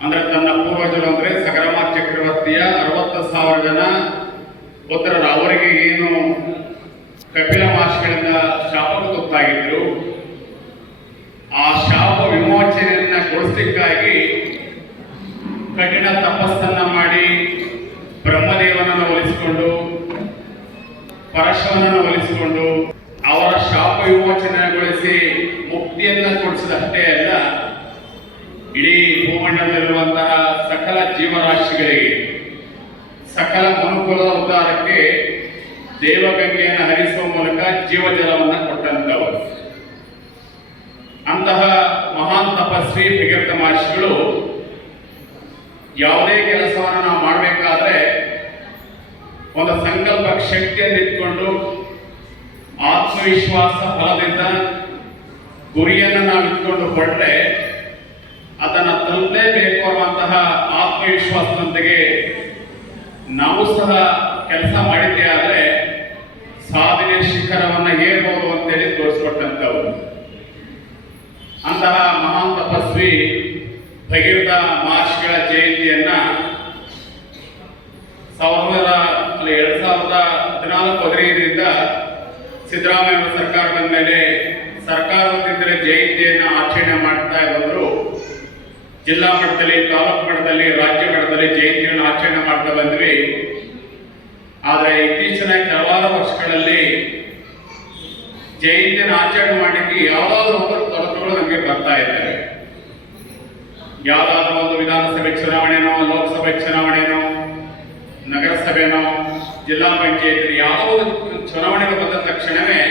ಅಂದ್ರೆ ತನ್ನ ಪೂರ್ವಜರು ಅಂದ್ರೆ ಸಗರಮ ಚಕ್ರವರ್ತಿಯ ಅರವತ್ತು ಸಾವಿರ ಜನ ಪುತ್ರರ. ಅವರಿಗೆ ಏನು ಕಪಿಲ ಮಹರ್ಷಿಗಳಿಂದ ಶಾಪಕ್ಕೆ ತುತ್ತಾಗಿದ್ರು ಆ ಶಾಪ ವಿಮೋಚನೆಯನ್ನ ಕೊಡಿಸಲಿಕ್ಕಾಗಿ ಕಠಿಣ ತಪಸ್ಸನ್ನ ಮಾಡಿ ಬ್ರಹ್ಮದೇವನನ್ನು ಒಲಿಸಿಕೊಂಡು, ಪರಶುವನನ್ನು ಒಲಿಸಿಕೊಂಡು ಅವರ ಶಾಪ ವಿಮೋಚನೆಗೊಳಿಸಿ ಮುಕ್ತಿಯನ್ನ ಕೊಡಿಸಿದಷ್ಟೇ ಅಲ್ಲ ಇಡೀ ಭೂಮಂಡಲದಲ್ಲಿರುವಂತಹ ಸಕಲ ಜೀವರಾಶಿಗಳಿಗೆ, ಸಕಲ ಮನುಕುಲದ ಉದ್ಧಾರಕ್ಕೆ ದೇವಗಂಗೆಯನ್ನು ಹರಿಸುವ ಮೂಲಕ ಜೀವಜಲವನ್ನ ಕೊಟ್ಟಂತವರು. ಅಂತಹ ಮಹಾನ್ ತಪಸ್ವಿ ಬಿಗರ್ತ ಮಹರ್ಷಿಗಳು ಯಾವುದೇ ಕೆಲಸವನ್ನು ನಾವು ಮಾಡಬೇಕಾದ್ರೆ ಒಂದು ಸಂಕಲ್ಪ ಶಕ್ತಿಯನ್ನು ಇಟ್ಕೊಂಡು ಆತ್ಮವಿಶ್ವಾಸ ಫಲದಿಂದ ಗುರಿಯನ್ನು ನಾವು ಇಟ್ಕೊಂಡು ಹೊರಟ್ರೆ ಅದನ್ನು ತಲುಪಲೇಬೇಕು ಅನ್ನುವಂತಹ ಆತ್ಮವಿಶ್ವಾಸದೊಂದಿಗೆ ನಾವು ಸಹ ಕೆಲಸ ಮಾಡಿದ್ದೆ ಆದರೆ ಸಾಧನೆ ಶಿಖರವನ್ನು ಏರ್ಬೋದು ಅಂತೇಳಿ ತೋರಿಸ್ಕೊಟ್ಟಂಥವ್ರು. ಅಂತಹ ಮಹಾನ್ ತಪಸ್ವಿ ಭಗೀರಥ ಮಹರ್ಷಿಗಳ ಜಯಂತಿಯನ್ನ ಸಾವಿರದ ಎರಡ್ ಸಾವಿರದ ಹದಿನಾಲ್ಕು ಹದಿನೈದರಿಂದ ಸಿದ್ದರಾಮಯ್ಯ ಸರ್ಕಾರದ ಮೇಲೆ ಸರ್ಕಾರದಿಂದಲೇ ಜಯಂತಿಯನ್ನು ಆಚರಣೆ ಮಾಡ್ತಾ ಬಂದ್ರು. ಜಿಲ್ಲಾ ಮಟ್ಟದಲ್ಲಿ, ತಾಲೂಕು ಮಟ್ಟದಲ್ಲಿ, ರಾಜ್ಯ ಮಟ್ಟದಲ್ಲಿ ಜಯಂತಿಯನ್ನು ಆಚರಣೆ ಮಾಡ್ತಾ ಬಂದ್ವಿ. ಆದರೆ ಇತ್ತೀಚಿನ ಕೆಲವಾರು ವರ್ಷಗಳಲ್ಲಿ ಜಯಂತಿಯನ್ನು ಆಚರಣೆ ಮಾಡಲಿಕ್ಕೆ ಯಾವುದಾದ್ರೂ ಒಂದು ತೊಡಕುಗಳು ನಮಗೆ ಬರ್ತಾ ಇದ್ದಾರೆ ಯಾವುದಾದ್ರೂ ಒಂದು ವಿಧಾನಸಭೆ ಚುನಾವಣೆನೋ, ಲೋಕಸಭೆ ಚುನಾವಣೆನೋ, ನಗರಸಭೆನೋ, ಜಿಲ್ಲಾ ಪಂಚಾಯತ್ ಒಂದು ಚುನಾವಣೆಗೆ ಬಂದ ತಕ್ಷಣವೇ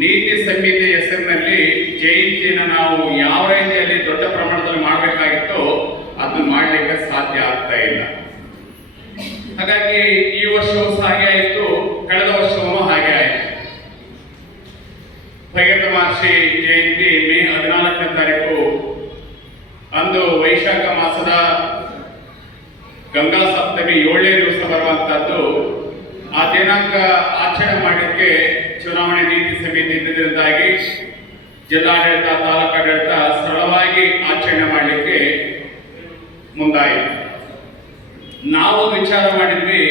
ನೀತಿ ಸಂಹಿತೆ ಹೆಸರಿನಲ್ಲಿ ಜಯಂತಿಯನ್ನು ನಾವು ಯಾವ ರೀತಿಯಲ್ಲಿ ದೊಡ್ಡ ಪ್ರಮಾಣದಲ್ಲಿ ಮಾಡಬೇಕಾಗಿತ್ತು, ಅದನ್ನು ಮಾಡಲಿಕ್ಕೆ ಸಾಧ್ಯ ಆಗ್ತಾ ಇಲ್ಲ. ಹಾಗಾಗಿ ಈ ವರ್ಷವೂ ಸಹ ಹಾಗೆ ಆಯಿತು, ಕಳೆದ ವರ್ಷವೂ ಹಾಗೆ ಆಯಿತು. ಭಗೀರಥ ಮಹರ್ಷಿ ಜಯಂತಿ ಮೇ ಹದಿನಾಲ್ಕನೇ ತಾರೀಕು, ಅಂದು ವೈಶಾಖ ಮಾಸದ ಗಂಗಾ ಸಪ್ತಮಿ ಏಳನೇ ದಿವಸ ಬರುವಂತಹದ್ದು, ಆ ದಿನಾಂಕ ಆಚರಣೆ ಮಾಡಲಿಕ್ಕೆ ಚುನಾವಣೆ ನೀತಿ ಸಮಿತಿ ಇದ್ದರಿಂದಾಗಿ ಜಿಲ್ಲಾಡಳಿತ ತಾಲೂಕಾಡಳಿತ ಸರಳವಾಗಿ ಆಚರಣೆ ಮಾಡಲಿಕ್ಕೆ ಮುಂದಾಯಿತು. ನಾವು ವಿಚಾರ ಮಾಡಿದ್ವಿ,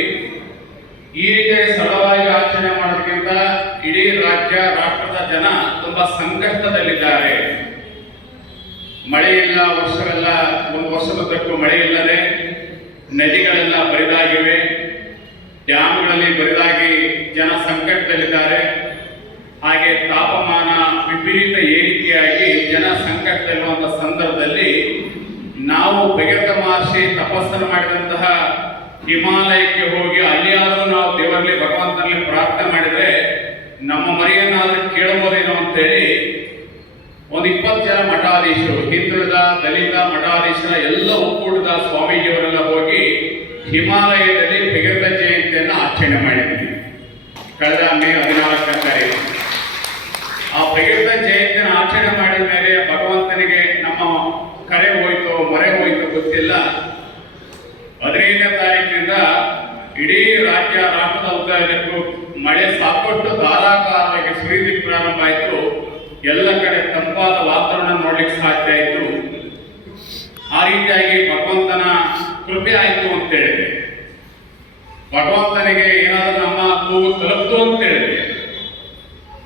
ಈ ರೀತಿ ಸರಳವಾಗಿ ಆಚರಣೆ ಮಾಡೋದಕ್ಕಿಂತ ಇಡೀ ರಾಜ್ಯ, ರಾಷ್ಟ್ರದ ಜನ ತುಂಬಾ ಸಂಕಷ್ಟದಲ್ಲಿದ್ದಾರೆ. ಮಳೆ ಇಲ್ಲ, ವರ್ಷವೆಲ್ಲ, ಒಂದು ವರ್ಷದಕ್ಕೂ ಮಳೆ ಇಲ್ಲದೆ ನದಿಗಳೆಲ್ಲ ಬರಿದಾಗಿವೆ. ಡ್ಯಾಮ್ಗಳಲ್ಲಿ ಬರಿದಾಗಿ ಜನ ಸಂಕಟದಲ್ಲಿದ್ದಾರೆ ಹಾಗೆ ತಾಪಮಾನ ವಿಪರೀತ ಏರಿಕೆಯಾಗಿ ಜನ ಸಂಕಟದಲ್ಲಿರುವಂತಹ ಸಂದರ್ಭದಲ್ಲಿ ನಾವು ಬೆಗತ ಮಹರ್ಷಿ ತಪಸ್ಸನ್ನು ಮಾಡಿದಂತಹ ಹಿಮಾಲಯಕ್ಕೆ ಹೋಗಿ ಅಲ್ಲಿಯಾದರೂ ನಾವು ದೇವರಲ್ಲಿ ಭಗವಂತನಲ್ಲಿ ಪ್ರಾರ್ಥನೆ ಮಾಡಿದರೆ ನಮ್ಮ ಮರಿಯನ್ನಾದ್ರೂ ಕೇಳಬಹುದೇನೋ ಅಂತೇಳಿ ಒಂದು ಇಪ್ಪತ್ತು ಜನ ಮಠಾಧೀಶರು, ಹಿಂದುಳಿದ, ದಲಿತ, ಮಠಾಧೀಶರ ಎಲ್ಲ ಒಕ್ಕೂಟದ ಸ್ವಾಮೀಜಿಯವರೆಲ್ಲ ಹೋಗಿ ಹಿಮಾಲಯದಲ್ಲಿ ಬೆಗತ ಜಯಂತಿಯನ್ನು ಆಚರಣೆ ಮಾಡಿದ್ವಿ. ಕಳೆದ ಮೇ ಹದಿನಾಲ್ಕನೇ ತಾರೀಕು ಆ ಭಗೀರಥ ಜಯಂತಿಯನ್ನು ಆಚರಣೆ ಮಾಡಿದ ಮೇಲೆ ಭಗವಂತನಿಗೆ ನಮ್ಮ ಕರೆ ಹೋಯ್ತು ಮೊರೆ ಹೋಯ್ತು ಗೊತ್ತಿಲ್ಲ. ಹದಿನೈದನೇ ತಾರೀಕಿನಿಂದ ಇಡೀ ರಾಜ್ಯ ರಾಷ್ಟ್ರದ ಉದ್ದಕ್ಕೂ ಮಳೆ ಸಾಕಷ್ಟು ಧಾರಾಕಾರವಾಗಿ ಸುರಿಲಿಕ್ಕೆ ಪ್ರಾರಂಭ ಆಯಿತು. ಎಲ್ಲ ಕಡೆ ತಂಪಾದ ವಾತಾವರಣ ನೋಡ್ಲಿಕ್ಕೆ ಸಾಧ್ಯ ಆಯಿತು. ಆ ರೀತಿಯಾಗಿ ಭಗವಂತನ ಕೃಪೆ ಆಯಿತು ಅಂತ ಹೇಳಿದೆ. ಭಗವಂತನಿಗೆ ಏನಾದರೂ ನಮ್ಮ ಕೂಗು ತಲುಪ್ತು ಅಂತ ಹೇಳಿದೆ.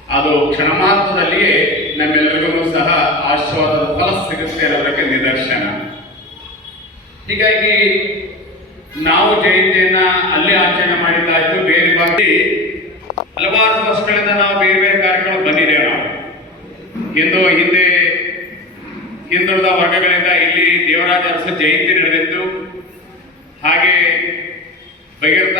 ಅದು ಕ್ಷಣ ಮಾತ್ರದಲ್ಲಿಯೇ ನಮ್ಮೆಲ್ಲರಿಗೂ ಸಹ ಆಶೀರ್ವಾದದ ಫಲ ಸಿಗುತ್ತೆ ಅನ್ನೋದಕ್ಕೆ ನಿದರ್ಶನ. ಹೀಗಾಗಿ ನಾವು ಜಯಂತಿಯನ್ನ ಅಲ್ಲಿ ಆಚರಣೆ ಮಾಡಿದ್ದಾಯ್ತು ಬೇರೆ ಬಾಕಿ ಹಲವಾರು ವರ್ಷಗಳಿಂದ ನಾವು ಬೇರೆ ಬೇರೆ ಕಾರ್ಯಕ್ರಮ ಬಂದಿದ್ದೇವೆ ನಾವು. ಇಂದು ಹಿಂದೆ ಹಿಂದುಳಿದ ವರ್ಗಗಳಿಂದ ಇಲ್ಲಿ ದೇವರಾಜ ಅರಸ ಜಯಂತಿ ನಡೆದಿತ್ತು. ಹಾಗೆ ಭಗೀರಥ